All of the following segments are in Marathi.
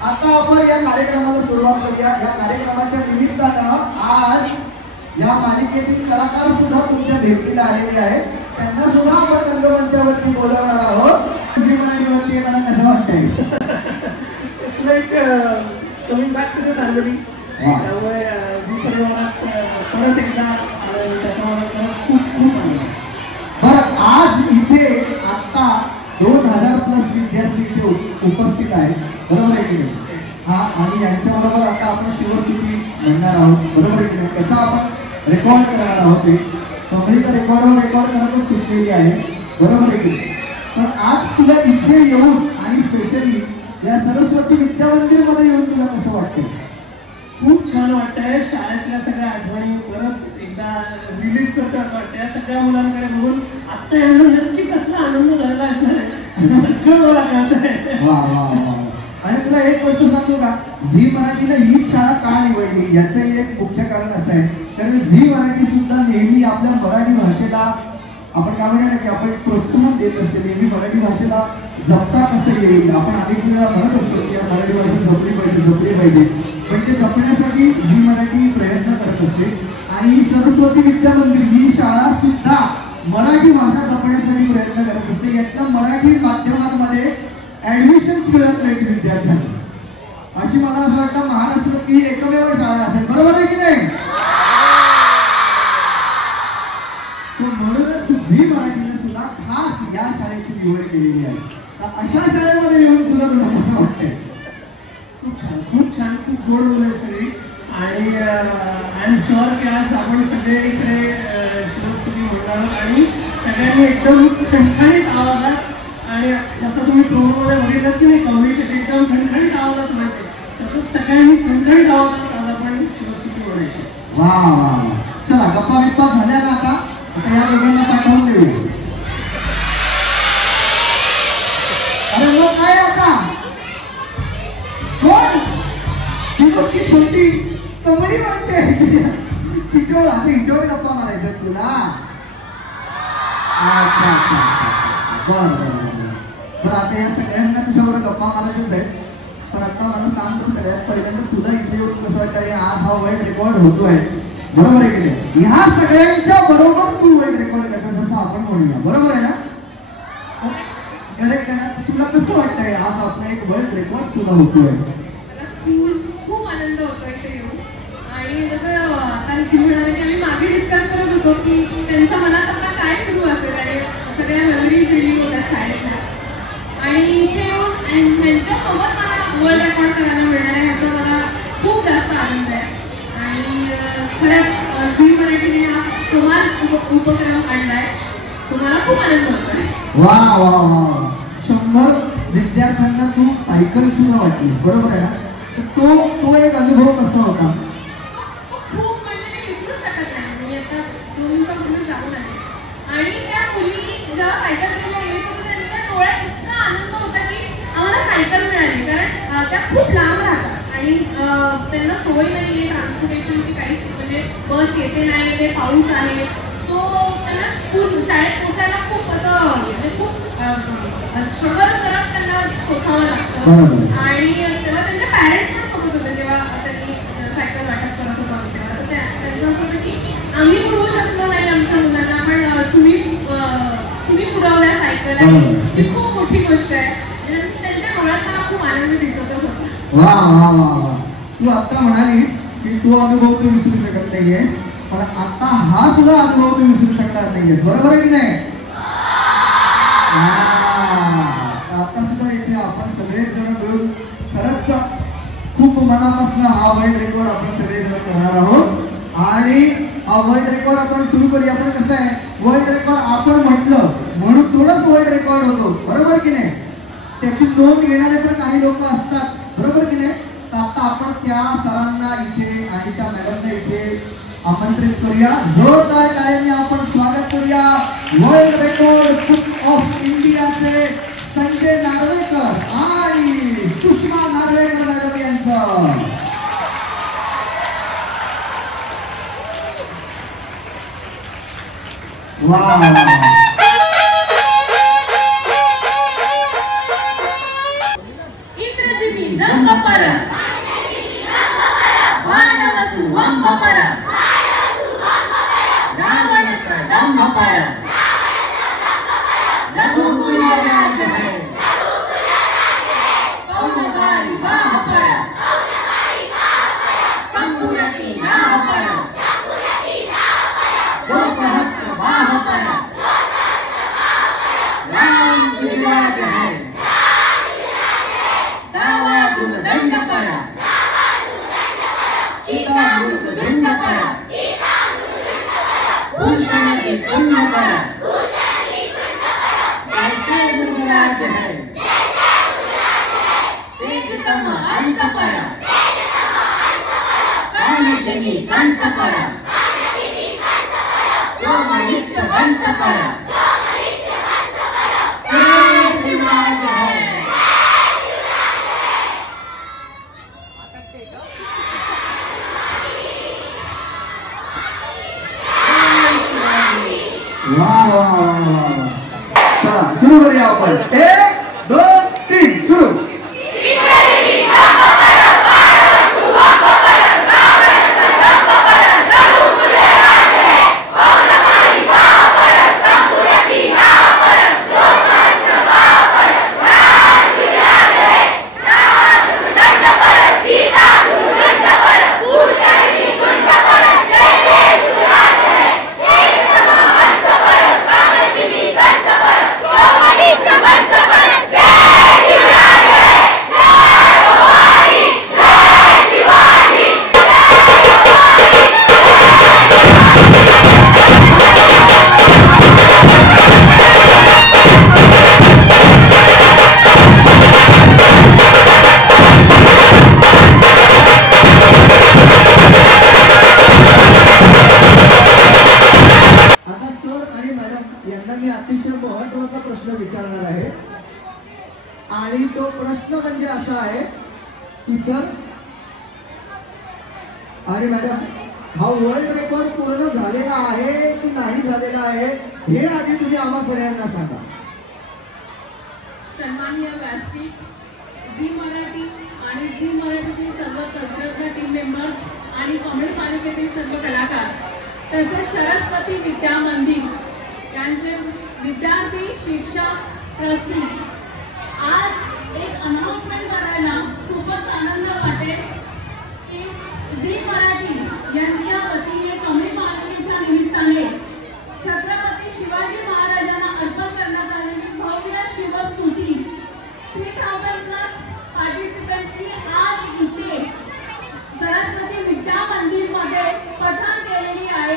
आता आपण या कार्यक्रमाला सुरुवात करूया। या कार्यक्रमाच्या निमित्तानं आज या मालिकेतील कलाकार सुद्धा तुमच्या भेटीला आलेले आहेत, त्यांना सुद्धा आपण रंगमंचावरती बोलावणार आहोत। झी मराठीवरती येताना कसं वाटतंय? It's like coming back to the family. त्यामुळे झी परिवारात परत एकदा त्याच्यामुळे खूप खूप आनंद। बरं, आज इथे आता 2000+ विद्यार्थी इथे उपस्थित आहेत, बरोबर आहे की नाही? हा, आणि यांच्याबरोबर आता आपण शिवस्तुती म्हणणार आहोत, बरोबर आहे की नाही? त्याचा आपण रेकॉर्ड करणार आहोत। कंपनीला रेकॉर्डवर रेकॉर्ड करायला सुचलेली आहे, बरोबर आहे की नाही? पण आज तुला इथे येऊन आणि स्पेशली या सरस्वती विद्या मंदिरमध्ये येऊन तुला कसं वाटतं? खूप छान वाटतंय। शाळेतल्या सगळ्या आठवणी परत एकदा रिलीव्ह करतो असं वाटतंय। सगळ्या मुलांकडे बघून आता यांना नक्की कसला आनंद झाला असणार आहे सगळं मला कळतंय। वा वा वा। आणि तुला एक गोष्ट सांगतो का, झी मराठीनं ही शाळा का निवडली याचं एक मुख्य कारण असं आहे, कारण झी मराठी सुद्धा नेहमी आपल्या मराठी भाषेला आपण काय म्हणणार की आपण प्रोत्साहन देत असते, नेहमी मराठी भाषेला जपता कसं येईल। आपण अनेक वेळा म्हणत असतो की या मराठी भाषा जपली पाहिजे, पण ते जपण्यासाठी झी मराठी प्रयत्न करत असते। आणि सरस्वती विद्या मंदिर ही शाळा सुद्धा मराठी भाषा जपण्यासाठी प्रयत्न करत असते। यातल्या मराठी माध्यमांमध्ये ऍडमिशन्स मिळत नाहीत विद्यार्थ्यांना, अशी मला असं वाटतं महाराष्ट्रात ही एकमेव शाळा असेल, बरोबर आहे की नाही? म्हणूनच झी मराठीने सुद्धा खास या शाळेची निवड केलेली आहे। तर अशा शाळेमध्ये येऊन सुद्धा तुला कसं वाटतंय? खूप छान खूप गोड बोलायचं सगळी। आणि आय एम शुअर की आज आपण सगळे इकडे शिवस्तुती म्हणणार आणि सगळ्यांनी एकदम खणखणीत आवाजात, आणि जसं तुम्ही प्रोमोमध्ये बघितलं की नाही कवळी कशी एकदम खणखणीत आवाजात म्हणते, तसंच सगळ्यांनी खणखणीत आवाजात आज आपण शिवस्तुती म्हणायची। वा वा, चला गप्पा बिप्पा झाल्या ना, आता या दोघांना पाठवून देऊ। अरे मग काय आता कोण ती छोटी कमळी म्हणते तिच्यावर आता हिच्यावर गप्पा मारायच्या तुला? अच्छा अच्छा, बरं आता या सगळ्यांना तुझ्यावर गप्पा मारायच्याच आहेत। पण आता मला सांगतो सगळ्यात पहिल्यांदा तुला इथे येऊन कसं वाटतं? आज हा वर्ल्ड रेकॉर्ड होतोय, बरोबर आहे की नाही? ह्या सगळ्यांच्या बरोबर तू वर्ल्ड रेकॉर्ड करतोस असं आपण म्हणूया, बरोबर आहे ना? करेक्ट आहे ना? तुला कसं वाटतंय आज आपला एक वर्ल्ड रेकॉर्ड सुद्धा होतोय? खूप आनंद होतोय इथे येऊन। आणि जसं आता निखिल म्हणाले की आम्ही मागे डिस्कस करत होतो की त्यांच्या मनात आता काय सुरू असेल, आणि सगळ्या मेमरीज रिलीव्ह होतात शाळेतल्या, आणि इथे येऊन त्यांच्यासोबत मला वर्ल्ड रेकॉर्ड करायला मिळणार आहे ह्याचा मला खूप जास्त आनंद आहे। आणि खरंच झी मराठीने हा कमाल उपक्रम आणलाय, तुम्हाला खूप आनंद होतोय। वा वा वा, 100 विद्यार्थ्यांना तू सायकल सुद्धा वाटलीस, बरोबर आहे ना? तो एक अनुभव कसा होता? खूप म्हणजे मी विसरू शकत नाही। मी आता 2 दिवसापूर्वी जाऊन आले, आणि त्या मुली जेव्हा सायकल घेऊन येत होत्या त्यांच्या डोळ्यात इतका आनंद होता की आम्हाला सायकल मिळाली, कारण त्या खूप लांब राहतात आणि त्यांना सोय नाही आहे ट्रान्सपोर्टेशनची, काहीच म्हणजे बस येते नाही येते, पाऊस आहे, सो त्यांना स्कूल शाळेत पोचायला खूप असं म्हणजे खूप स्ट्रगल करत त्यांना पोचावं लागतं। आणि तेव्हा त्यांच्या पॅरेंट्स पण सोबत होते जेव्हा त्यांनी सायकल वाटप करत होतो तेव्हा, तर त्यांचं असं होतं की आम्ही पुरवू शकलो नाही आमच्या मुलांना, पण तुम्ही पुरवल्या सायकल, आणि ती खूप मोठी गोष्ट आहे। त्यांच्या डोळ्यात मला खूप आनंद दिसतच होता। वा वा वा वा, तू आता म्हणालीस की तो अनुभव तू विसरू शकत नाहीयेस, पण आता हा सुद्धा अनुभव तू विसरू शकणार नाहीयेस, बरोबर आहे की नाही? आता सुद्धा इथे आपण सगळेजण मिळून खरंच खूप मनापासून हा वर्ल्ड रेकॉर्ड आपण सगळेजण करणार आहोत। आणि हा वर्ल्ड रेकॉर्ड आपण सुरू करूया। आपण कसं आहे, वर्ल्ड रेकॉर्ड आपण म्हटलं म्हणून थोडंच वर्ल्ड रेकॉर्ड होतो, बरोबर की नाही? त्याची नोंद घेणारे पण काही लोक असतात, बरोबर की नाही? तर आता आपण त्या सरांना इथे आणि त्या मॅडमना इथे आमंत्रित करूया, जोरदार टाळ्यांनी आपण स्वागत करूया वर्ल्ड रेकॉर्ड बुक ऑफ इंडियाचे संजय नार्वेकर आणि सुषमा नार्वेकर मॅडम यांचं। वा, इंद्रजी मी ರಂಗಪರ ವಾನರಸು ವಂಗಪರ ರಾವಣಸ ರಂಗಪರ ರಘುಕುಲ ರಾಜ ಹೈ ಪೌನಗಾರಿ ಬಾಹಪರ ಸಂಪುರತಿ ನಾಹಪರ जो सहस्त्र बाहपर राम गिरिराज है दावा ध्रुव दंड पर सीता मृग दंड पर भूषण के दंड पर कैसे गिरिराज है तेजतम हंस पर कर्णजनी कंस पर मलिच्छ वंश पर शिवराज है वाह वाह वाह चला सुरू करूया आपण 1 2 3 सुरू अतिशय महत्त्वाचा प्रश्न विचारणार आहे आणि तो प्रश्न म्हणजे असा आहे की सर आणि मॅडम हा वर्ल्ड रेकॉर्ड पूर्ण झालेला आहे की नाही झालेला आहे हे आधी तुम्ही आम्हा सगळ्यांना सांगा. सन्माननीय व्यासपीठ, झी मराठी आणि झी मराठीतील सर्व तंत्रज्ञ टीम मेंबर्स आणि कॉमेडी पालिकेतील सर्व कलाकार तसेच सरस्वती विद्या मंदिर यांचे विद्यार्थी शिक्षक ट्रस्टी आज एक अनाउन्समेंट करायला खूपच आनंद वाटेल की झी मराठी यांच्या वतीने कॉमेडी पालिकेच्या निमित्ताने छत्रपती शिवाजी महाराजांना अर्पण करण्यात आलेली भव्य शिवस्तुती 3000+ पार्टिसिपंट्सनी आज इथे सरस्वती विद्या मंदिर मध्ये पठण केलेली आहे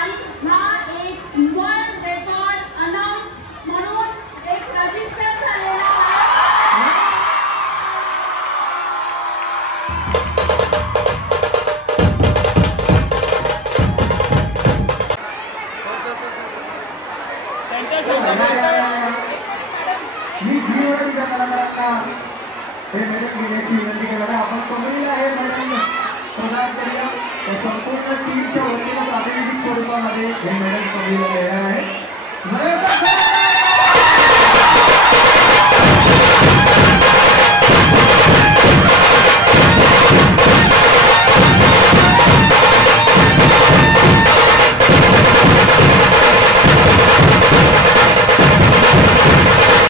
आणि हा एक वर्ल्ड रेकॉर्ड अनाउन्स म्हणून एक रजिस्टर झालेला मी झी मराठीच्या कलाकारांना हे मेडल घेण्याची विनंती करणार आहे. आपण कॉमेडीला हे मेडल प्रदान करूया. त्या संपूर्ण टीमच्या वतीने प्रातिनिधिक स्वरूपामध्ये हे मेडल कॉमेडीला येणार आहे.